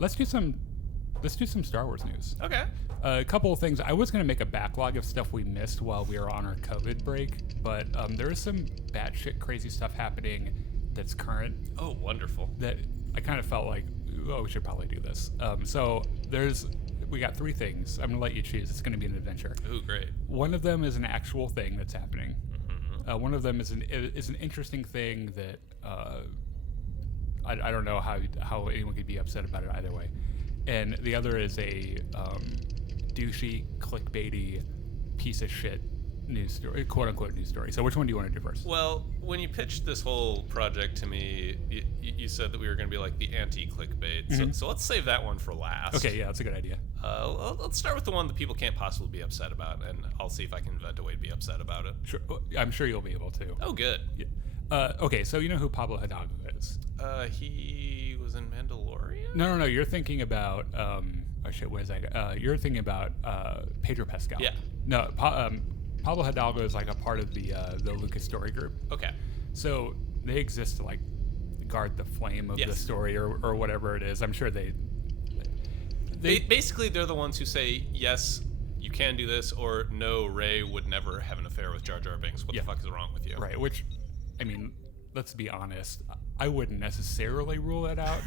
let's do some Star Wars news. Okay. A couple of things. I was going to make a backlog of stuff we missed while we were on our COVID break, but there is some batshit crazy stuff happening that's current Oh, wonderful. that I kind of felt like, oh, we should probably do this. So we got three things. I'm going to let you choose. It's going to be an adventure. Ooh, great. One of them is an actual thing that's happening. One of them is an interesting thing that I don't know how anyone could be upset about it either way. And the other is a douchey, clickbaity piece of shit news story, quote unquote news story. So which one do you want to do first? Well, when you pitched this whole project to me, you said that we were going to be like the anti-clickbait. So let's save that one for last. Okay, yeah, that's a good idea. Let's start with the one that people can't possibly be upset about, and I'll see if I can invent a way to be upset about it. Sure, I'm sure you'll be able to. Oh, good. Yeah. Okay, so you know who Pablo Hidalgo is? He was in Mandalorian? No. You're thinking about oh shit, what is that? You're thinking about Pedro Pascal. Yeah. No, Pablo Hidalgo is like a part of the Lucas Story Group. Okay. So they exist to like guard the flame of the story or whatever it is. I'm sure they basically they're the ones who say yes, you can do this, or no, Rey would never have an affair with Jar Jar Binks. What the fuck is wrong with you? Right. Which, I mean, let's be honest. I wouldn't necessarily rule that out.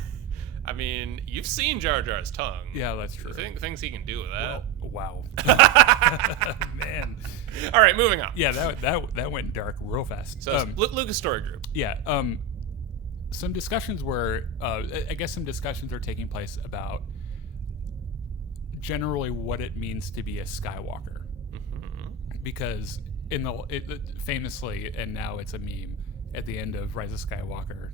I mean, you've seen Jar Jar's tongue. Yeah, that's true. The things he can do with that. Well, wow. Man. All right, moving on. Yeah, that went dark real fast. So Lucas Story Group. Yeah. Some discussions were, I guess, some discussions are taking place about generally what it means to be a Skywalker, because famously, and now it's a meme, at the end of Rise of Skywalker,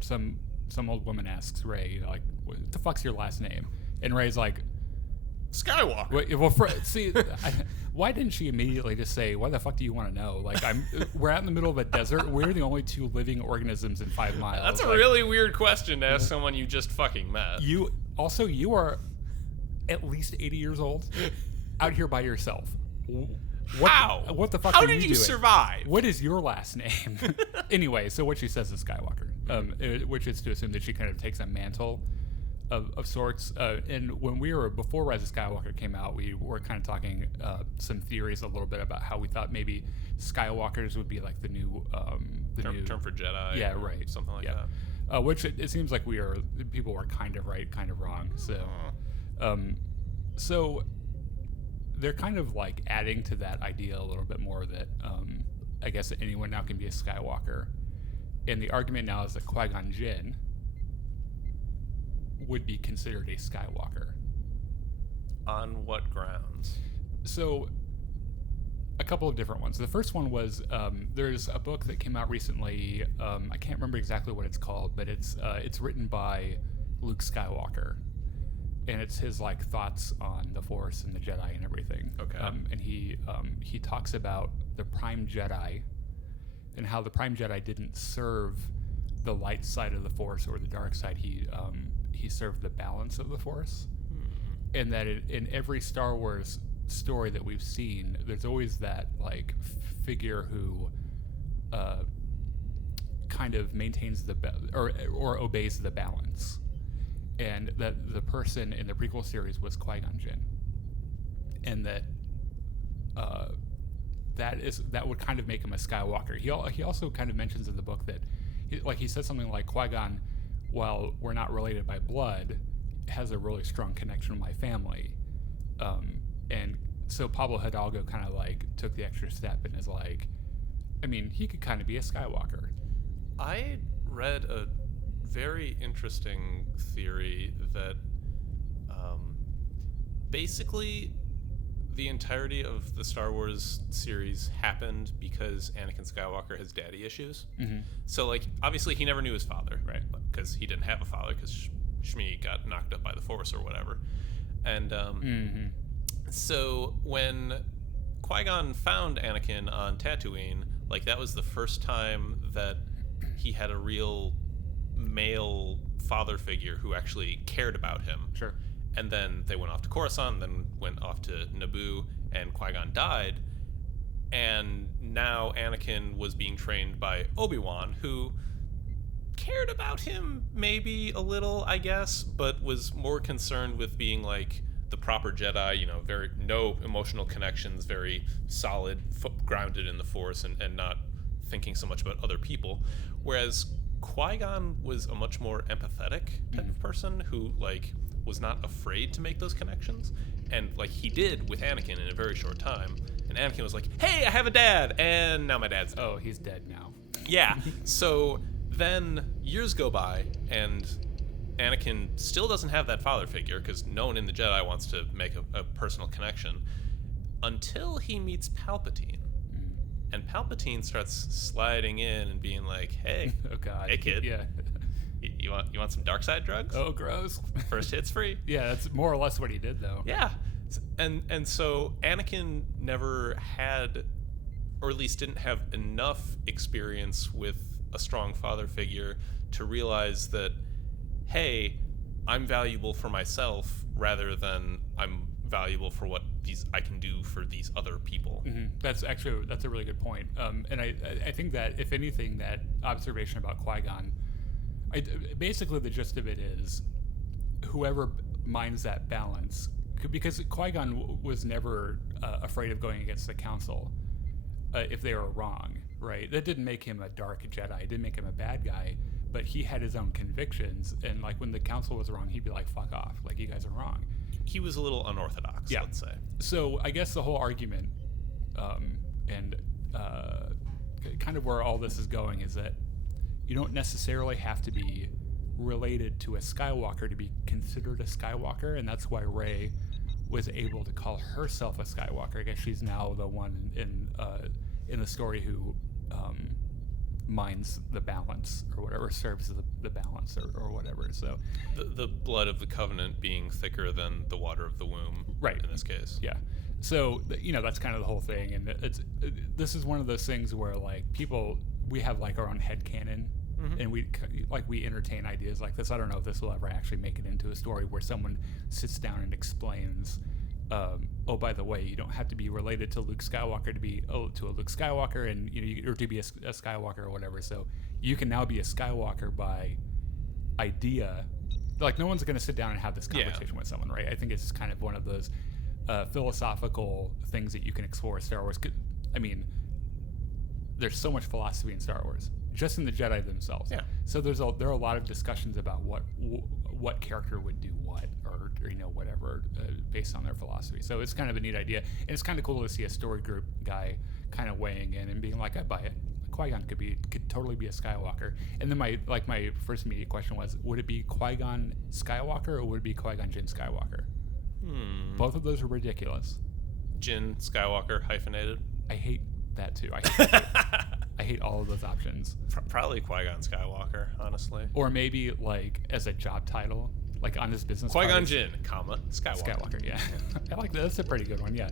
some old woman asks Rey, like, what the fuck's your last name? And Rey's like, Skywalker. Wait, well, why didn't she immediately just say, why the fuck do you want to know? Like, we're out in the middle of a desert. We're the only two living organisms in 5 miles. That's a really weird question to ask someone you just fucking met. You are at least 80 years old, out here by yourself. How? What the fuck How are did you you doing? survive? What is your last name? Anyway, so what she says is Skywalker, which is to assume that she kind of takes a mantle of sorts. And when before Rise of Skywalker came out, we were kind of talking some theories a little bit about how we thought maybe Skywalkers would be like the new term for Jedi. Yeah, right. Something like that. Which it seems like people were kind of right, kind of wrong. So they're kind of like adding to that idea a little bit more that I guess that anyone now can be a Skywalker. And the argument now is that Qui-Gon Jinn would be considered a Skywalker. On what grounds? So, a couple of different ones. The first one was there's a book that came out recently. I can't remember exactly what it's called, but it's written by Luke Skywalker, and it's his like thoughts on the Force and the Jedi and everything. Okay. And he talks about the Prime Jedi and how the Prime Jedi didn't serve the light side of the Force or the dark side. He served the balance of the Force, and that in every Star Wars story that we've seen, there's always that like figure who kind of maintains or obeys the balance, and that the person in the prequel series was Qui-Gon Jinn, and that that would kind of make him a Skywalker. He also kind of mentions in the book that he said something like, Qui-Gon, while we're not related by blood, has a really strong connection with my family. And so Pablo Hidalgo kind of like took the extra step and is like, I mean, he could kind of be a Skywalker. I read a very interesting theory that basically the entirety of the Star Wars series happened because Anakin Skywalker has daddy issues. Mm-hmm. So, like, obviously he never knew his father. Right. Because he didn't have a father because Shmi got knocked up by the Force or whatever. And so when Qui-Gon found Anakin on Tatooine, like, that was the first time that he had a real male father figure who actually cared about him. Sure. And then they went off to Coruscant, then went off to Naboo, and Qui-Gon died. And now Anakin was being trained by Obi-Wan, who cared about him maybe a little, I guess, but was more concerned with being like the proper Jedi, you know, very no emotional connections, very solid, grounded in the Force, and not thinking so much about other people. Whereas Qui-Gon was a much more empathetic type of person who like was not afraid to make those connections, and like he did with Anakin in a very short time. And Anakin was like, "Hey, I have a dad," and now my dad's dead. Oh, he's dead now. Yeah. So then years go by, and Anakin still doesn't have that father figure because no one in the Jedi wants to make a personal connection until he meets Palpatine. And Palpatine starts sliding in and being like, "Hey, Oh God. hey kid, Yeah. you want some dark side drugs? Oh, gross. First hit's free." Yeah, that's more or less what he did, though. Yeah. And so Anakin never had, or at least didn't have enough experience with a strong father figure to realize that, hey, I'm valuable for myself rather than I'm valuable for what I can do for these other people. Mm-hmm. That's a really good point. And I think that if anything, that observation about Qui-Gon, basically the gist of it is, whoever minds that balance, because Qui-Gon was never afraid of going against the Council if they were wrong, right? That didn't make him a dark Jedi. It didn't make him a bad guy, but he had his own convictions, and like when the Council was wrong, he'd be like, "Fuck off! Like, you guys are wrong." He was a little unorthodox, Yeah. let's say. So I guess the whole argument, and kind of where all this is going, is that you don't necessarily have to be related to a Skywalker to be considered a Skywalker, and that's why Rey was able to call herself a Skywalker. I guess she's now the one in the story who minds the balance or whatever, serves the balance or whatever. So The blood of the Covenant being thicker than the water of the womb, Right. in this case. yeah, so that's kind of the whole thing, and this is one of those things where like we have like our own headcanon, and we entertain ideas like this. I don't know if this will ever actually make it into a story where someone sits down and explains, oh, by the way, you don't have to be related to Luke Skywalker to be to a Luke Skywalker, and or to be a Skywalker or whatever. So you can now be a Skywalker by idea. Like, no one's going to sit down and have this conversation with someone, right? I think it's kind of one of those philosophical things that you can explore in Star Wars. I mean, there's so much philosophy in Star Wars, just in the Jedi themselves. Yeah. So there are a lot of discussions about what character would do what, or whatever, based on their philosophy. So it's kind of a neat idea, and it's kind of cool to see a story group guy kind of weighing in and being like, "I buy it. Qui-Gon could totally be a Skywalker." And then my first immediate question was, would it be Qui-Gon Skywalker or would it be Qui-Gon Jinn Skywalker? Both of those are ridiculous. Jinn Skywalker hyphenated. I hate that too. I hate all of those options. Probably Qui-Gon Skywalker, honestly. Or maybe like as a job title, like on his business Qui-Gon cards. Jinn, comma, Skywalker. Skywalker, yeah. I like that. That's a pretty good one, yeah.